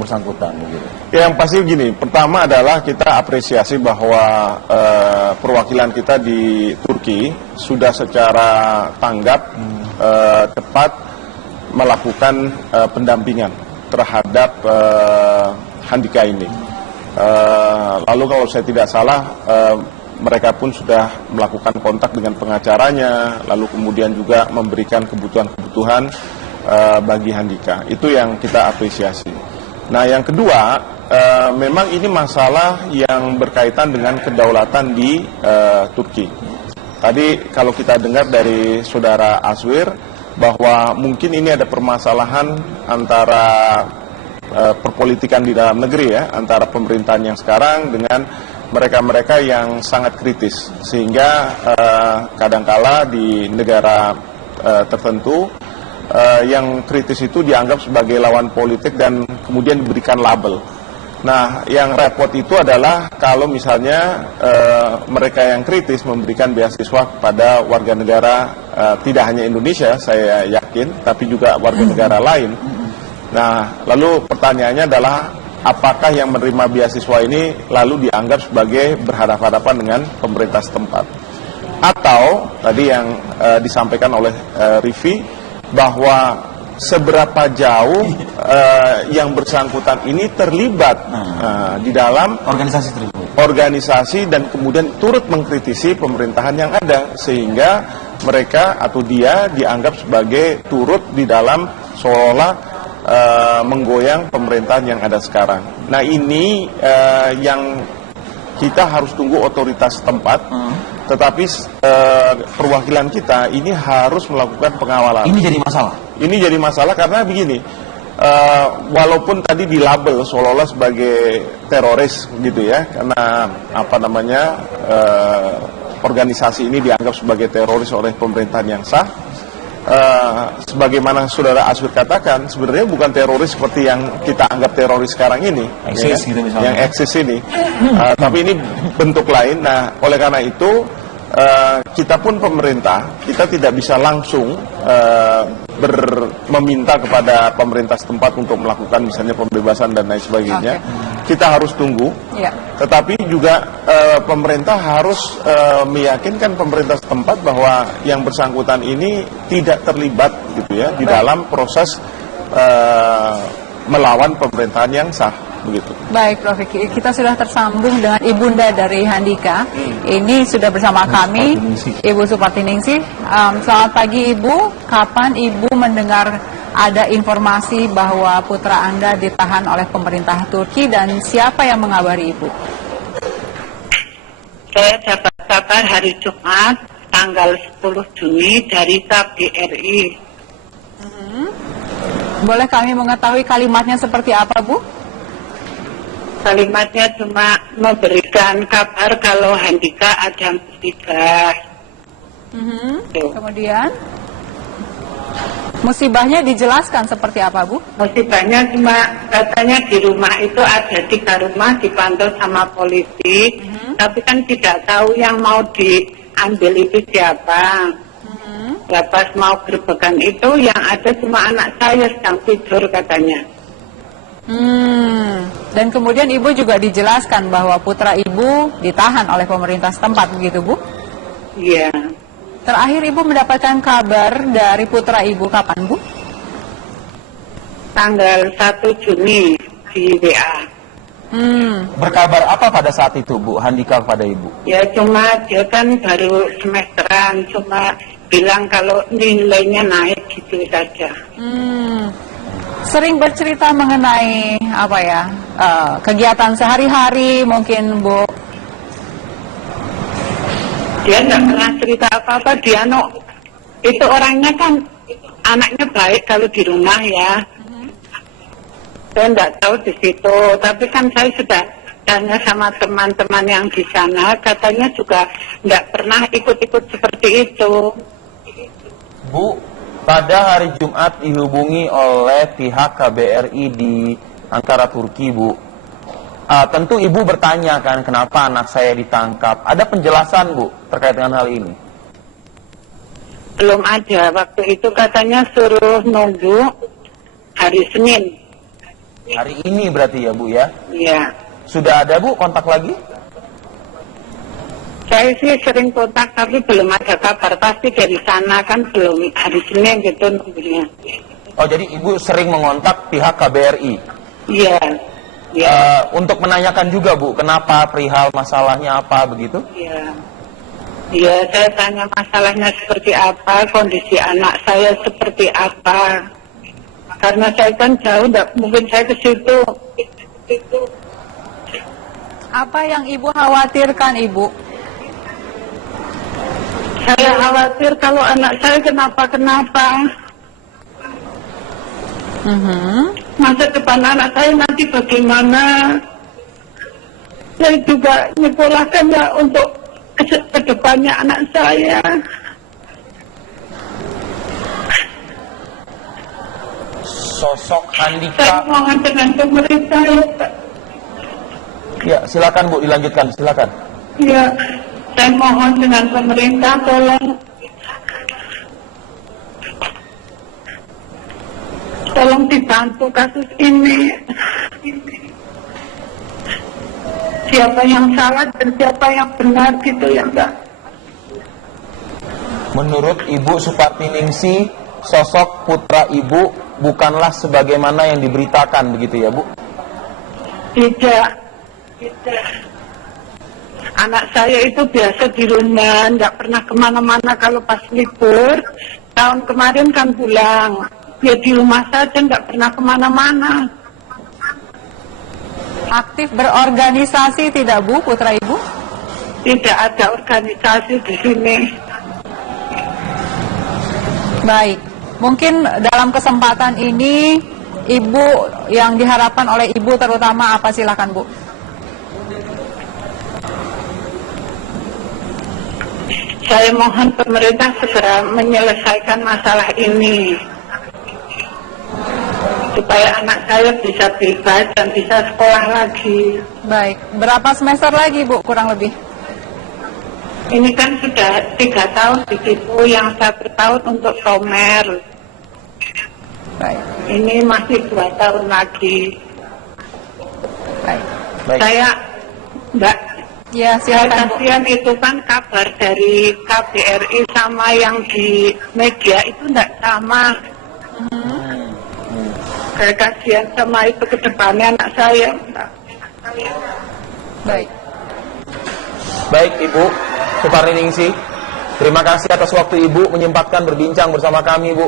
yang bersangkutan begitu? Yang pasti gini, pertama adalah kita apresiasi bahwa perwakilan kita di Turki sudah secara tanggap cepat melakukan pendampingan terhadap Handika ini. Lalu kalau saya tidak salah, mereka pun sudah melakukan kontak dengan pengacaranya, lalu kemudian juga memberikan kebutuhan-kebutuhan bagi Handika. Itu yang kita apresiasi. Nah, yang kedua, memang ini masalah yang berkaitan dengan kedaulatan di Turki. Tadi kalau kita dengar dari saudara Aswir bahwa mungkin ini ada permasalahan antara perpolitikan di dalam negeri ya, antara pemerintahan yang sekarang dengan mereka-mereka yang sangat kritis, sehingga kadangkala di negara tertentu yang kritis itu dianggap sebagai lawan politik dan kemudian diberikan label. Nah, yang repot itu adalah kalau misalnya mereka yang kritis memberikan beasiswa kepada warga negara tidak hanya Indonesia, saya yakin, tapi juga warga negara lain. Nah, lalu pertanyaannya adalah apakah yang menerima beasiswa ini lalu dianggap sebagai berhadapan-hadapan dengan pemerintah setempat? Atau tadi yang disampaikan oleh Rivi bahwa seberapa jauh yang bersangkutan ini terlibat di dalam organisasi dan kemudian turut mengkritisi pemerintahan yang ada, sehingga mereka atau dia dianggap sebagai turut di dalam seolah menggoyang pemerintahan yang ada sekarang. Nah, ini yang kita harus tunggu otoritas setempat, tetapi perwakilan kita ini harus melakukan pengawalan. Ini jadi masalah? Ini jadi masalah karena begini, walaupun tadi dilabel seolah-olah sebagai teroris gitu ya, karena organisasi ini dianggap sebagai teroris oleh pemerintahan yang sah. Sebagaimana saudara Aswir katakan, sebenarnya bukan teroris seperti yang kita anggap teroris sekarang ini, eksis, ya, gitu misalnya, yang eksis ini, tapi ini bentuk lain. Nah, oleh karena itu kita pun pemerintah, kita tidak bisa langsung meminta kepada pemerintah setempat untuk melakukan misalnya pembebasan dan lain sebagainya. Kita harus tunggu, tetapi juga pemerintah harus meyakinkan pemerintah setempat bahwa yang bersangkutan ini tidak terlibat gitu ya di dalam proses melawan pemerintahan yang sah. Begitu. Baik, Prof. Kita sudah tersambung dengan ibunda dari Handika. Ini sudah bersama kami, Ibu Supartiningsih. Selamat pagi, Ibu. Kapan Ibu mendengar ada informasi bahwa putra Anda ditahan oleh pemerintah Turki dan siapa yang mengabari Ibu? Saya dapat kabar hari Jumat tanggal 10 Juni dari KBRI. Boleh kami mengetahui kalimatnya seperti apa, Bu? Kalimatnya cuma memberikan kabar kalau Handika ada musibah. Kemudian musibahnya dijelaskan seperti apa, Bu? Musibahnya cuma katanya di rumah itu ada 3 rumah dipantau sama polisi, tapi kan tidak tahu yang mau diambil itu siapa. Ya, pas mau gerbekan itu yang ada cuma anak saya sedang tidur katanya. Dan kemudian Ibu juga dijelaskan bahwa putra Ibu ditahan oleh pemerintah setempat, begitu, Bu? Iya. Terakhir Ibu mendapatkan kabar dari putra Ibu kapan, Bu? Tanggal 1 Juni di WA. Berkabar apa pada saat itu, Bu, Handika kepada Ibu? Ya cuma dia kan baru semesteran, cuma bilang kalau nilainya naik gitu saja. Sering bercerita mengenai kegiatan sehari-hari mungkin, Bu? Dia nggak pernah cerita apa-apa. Dia itu orangnya kan anaknya baik kalau di rumah ya. Saya nggak tahu di situ, tapi kan saya sudah tanya sama teman-teman yang di sana, katanya juga nggak pernah ikut-ikut seperti itu. Bu, pada hari Jumat dihubungi oleh pihak KBRI di Ankara, Turki, Bu. Tentu Ibu bertanya kan kenapa anak saya ditangkap. Ada penjelasan, Bu, terkait dengan hal ini? Belum ada. Waktu itu katanya suruh nunggu hari Senin. Hari ini berarti ya Bu ya? Iya. Sudah ada Bu kontak lagi? Saya sih sering kontak tapi belum ada kabar pasti dari sana, kan belum hari Senin gitu nunggunya. Oh, jadi Ibu sering mengontak pihak KBRI? Iya. Iya. Untuk menanyakan juga Bu, kenapa, perihal masalahnya apa begitu? Iya. Iya, saya tanya masalahnya seperti apa, kondisi anak saya seperti apa. Karena saya kan jauh, tidak mungkin saya ke situ. Apa yang Ibu khawatirkan, Ibu? Saya khawatir kalau anak saya kenapa-kenapa. Masa depan anak saya nanti bagaimana? Saya juga nyekolahkan ya untuk kedepannya anak saya. Sosok Saya Handika. mohon dengan pemerintah. Ya, silakan Bu, dilanjutkan, silakan. Ya, saya mohon dengan pemerintah tolong dibantu kasus ini. Siapa yang salah dan siapa yang benar gitu ya Mbak. Menurut Ibu Supartiningsih, sosok putra Ibu bukanlah sebagaimana yang diberitakan begitu ya Bu? Tidak. Anak saya itu biasa di rumah, nggak pernah kemana-mana kalau pas libur. Tahun kemarin kan pulang, dia di rumah saja, nggak pernah kemana-mana. Aktif berorganisasi tidak Bu, putra Ibu? Tidak ada organisasi di sini. Baik, mungkin dalam kesempatan ini Ibu yang diharapkan oleh Ibu terutama apa, silakan Bu. Saya mohon pemerintah segera menyelesaikan masalah ini supaya anak saya bisa bebas dan bisa sekolah lagi. Baik, berapa semester lagi Bu kurang lebih? Ini kan sudah 3 tahun di situ, yang 1 tahun untuk Tomer. Baik, Ini masih 2 tahun lagi. baik. Baik. Saya, Mbak, Ya, saya silakan Bu. kasihan itu kan kabar dari KBRI sama yang di media itu tidak sama. Saya kasihan sama itu ke depannya anak saya, Mbak. Baik. Baik Ibu Supartiningsih, terima kasih atas waktu Ibu menyempatkan berbincang bersama kami Bu.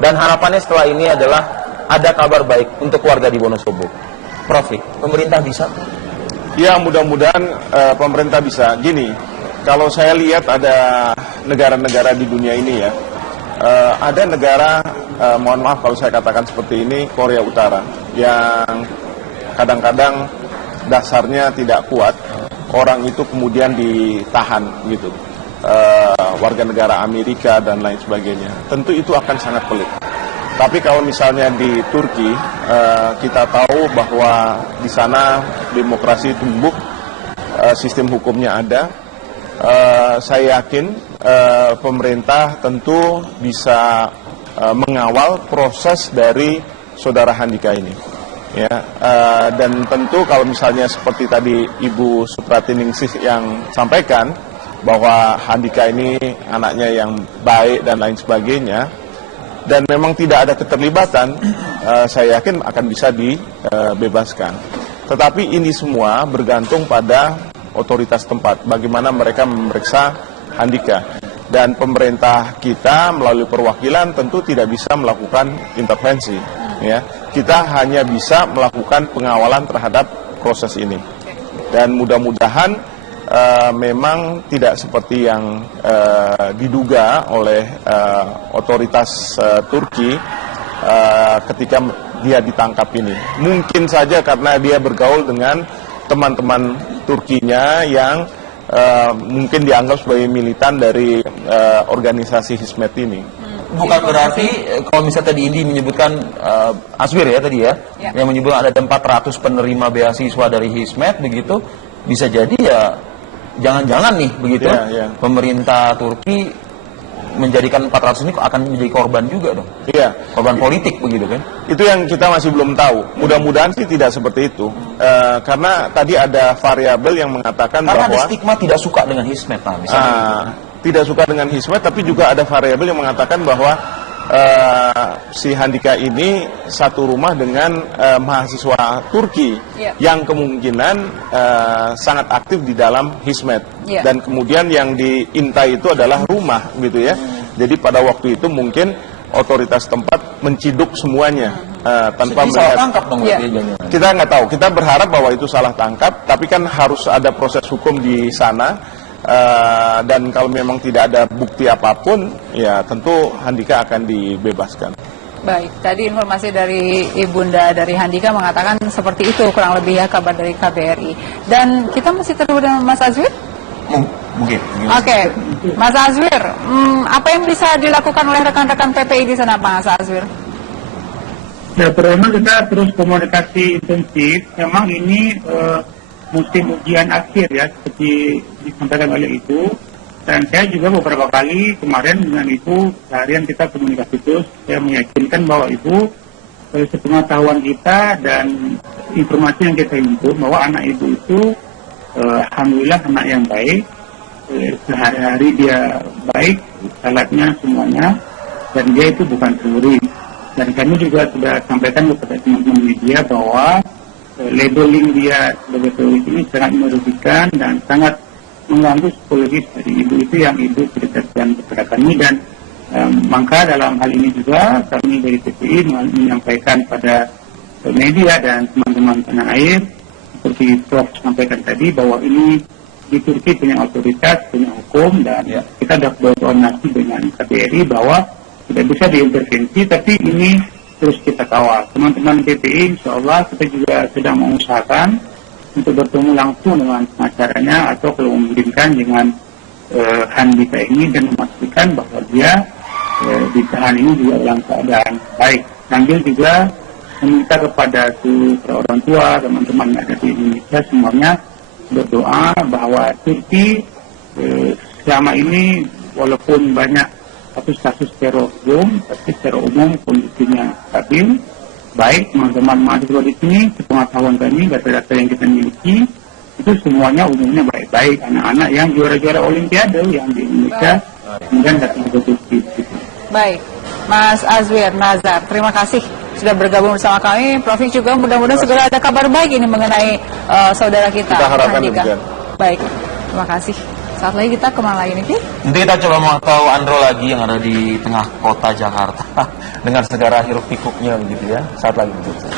Dan harapannya setelah ini adalah ada kabar baik untuk warga di Wonosobo. Prof, pemerintah bisa? Ya, mudah-mudahan pemerintah bisa. Gini, kalau saya lihat ada negara-negara di dunia ini ya, ada negara, mohon maaf kalau saya katakan seperti ini, Korea Utara, yang kadang-kadang dasarnya tidak kuat, orang itu kemudian ditahan gitu, warga negara Amerika dan lain sebagainya. Tentu itu akan sangat pelik. Tapi kalau misalnya di Turki, kita tahu bahwa di sana demokrasi tumbuh, sistem hukumnya ada. Saya yakin pemerintah tentu bisa mengawal proses dari saudara Handika ini. Ya, dan tentu kalau misalnya seperti tadi Ibu Supartiningsih yang sampaikan bahwa Handika ini anaknya yang baik dan lain sebagainya, dan memang tidak ada keterlibatan, saya yakin akan bisa dibebaskan. Tetapi ini semua bergantung pada otoritas tempat, bagaimana mereka memeriksa Handika. Dan pemerintah kita melalui perwakilan tentu tidak bisa melakukan intervensi. Ya, kita hanya bisa melakukan pengawalan terhadap proses ini. Dan mudah-mudahan memang tidak seperti yang diduga oleh otoritas Turki ketika dia ditangkap ini. Mungkin saja karena dia bergaul dengan teman-teman Turkinya yang mungkin dianggap sebagai militan dari organisasi Hizmet ini. Bukan berarti kalau misalnya tadi Indi menyebutkan Aswir ya tadi ya, yang menyebutkan ada 400 penerima beasiswa dari Hizmet begitu, bisa jadi ya jangan-jangan nih begitu, pemerintah Turki menjadikan 400 ini akan menjadi korban juga dong. Iya. Korban politik begitu kan? Itu yang kita masih belum tahu. Mudah-mudahan sih tidak seperti itu. Karena tadi ada variabel yang mengatakan Karena bahwa ada stigma tidak suka dengan Hizmet, Pak, misalnya. tidak suka dengan Hizmet, tapi juga ada variabel yang mengatakan bahwa si Handika ini satu rumah dengan mahasiswa Turki yang kemungkinan sangat aktif di dalam Hizmet. Dan kemudian yang diintai itu adalah rumah gitu ya. Jadi pada waktu itu mungkin otoritas tempat menciduk semuanya tanpa Jadi salah melihat. tangkap dong berarti jangan. Kita nggak tahu. Kita berharap bahwa itu salah tangkap, tapi kan harus ada proses hukum di sana. Dan kalau memang tidak ada bukti apapun, ya tentu Handika akan dibebaskan. Baik, tadi informasi dari Ibunda dari Handika mengatakan seperti itu kurang lebih ya kabar dari KBRI. Dan kita masih terhubung dengan Mas Azwir? Mungkin. Oke, Mas Azwir, apa yang bisa dilakukan oleh rekan-rekan PPI di sana, Mas Azwir? Ya, pertama kita terus komunikasi intensif. Memang ini musim ujian akhir ya, seperti disampaikan oleh Ibu. Dan saya juga beberapa kali kemarin dengan Ibu, seharian kita komunikasi terus. Saya meyakinkan bahwa Ibu, sepengetahuan kita dan informasi yang kita himpun, bahwa anak Ibu itu alhamdulillah anak yang baik. Sehari-hari dia baik, salatnya semuanya, dan dia itu bukan pencuri. Dan kami juga sudah sampaikan kepada teman-teman media bahwa labeling dia sebagai teroris ini sangat merugikan dan sangat mengganggu psikologis dari ibu itu yang ibu ceritakan kepada kami. Dan maka dalam hal ini juga kami dari PPI menyampaikan pada media dan teman-teman tanah air seperti Prof sampaikan tadi bahwa ini di Turki punya otoritas, punya hukum, dan kita sudah berkoordinasi dengan KBRI bahwa tidak bisa diintervensi, tapi ini terus kita kawal. Teman-teman PPI, insya Allah kita juga sedang mengusahakan untuk bertemu langsung dengan pengacaranya atau kalau memungkinkan dengan Handika ini dan memastikan bahwa dia ditahan ini juga dalam keadaan baik. Sambil juga meminta kepada seluruh orang tua, teman-teman yang ada di Indonesia semuanya berdoa bahwa Turki selama ini walaupun banyak kasus-kasus teror tapi secara umum kondisinya stabil, baik. Teman-teman mahasiswa di sini, sepengetahuan kami, data-data yang kita miliki, itu semuanya umumnya baik-baik. Anak-anak yang juara-juara Olimpiade yang di Indonesia, kemudian datang ke Turki. Baik, Mas Azwir Nazar, terima kasih sudah bergabung bersama kami. Prof juga mudah-mudahan segera ada kabar baik ini mengenai saudara kita. Kita harapkan Handika. demikian. Baik, terima kasih. Saat lagi kita kemana lagi nih? Nanti kita coba memantau Andro lagi yang ada di tengah kota Jakarta dengan segala hiruk pikuknya begitu ya. Saat lagi begitu.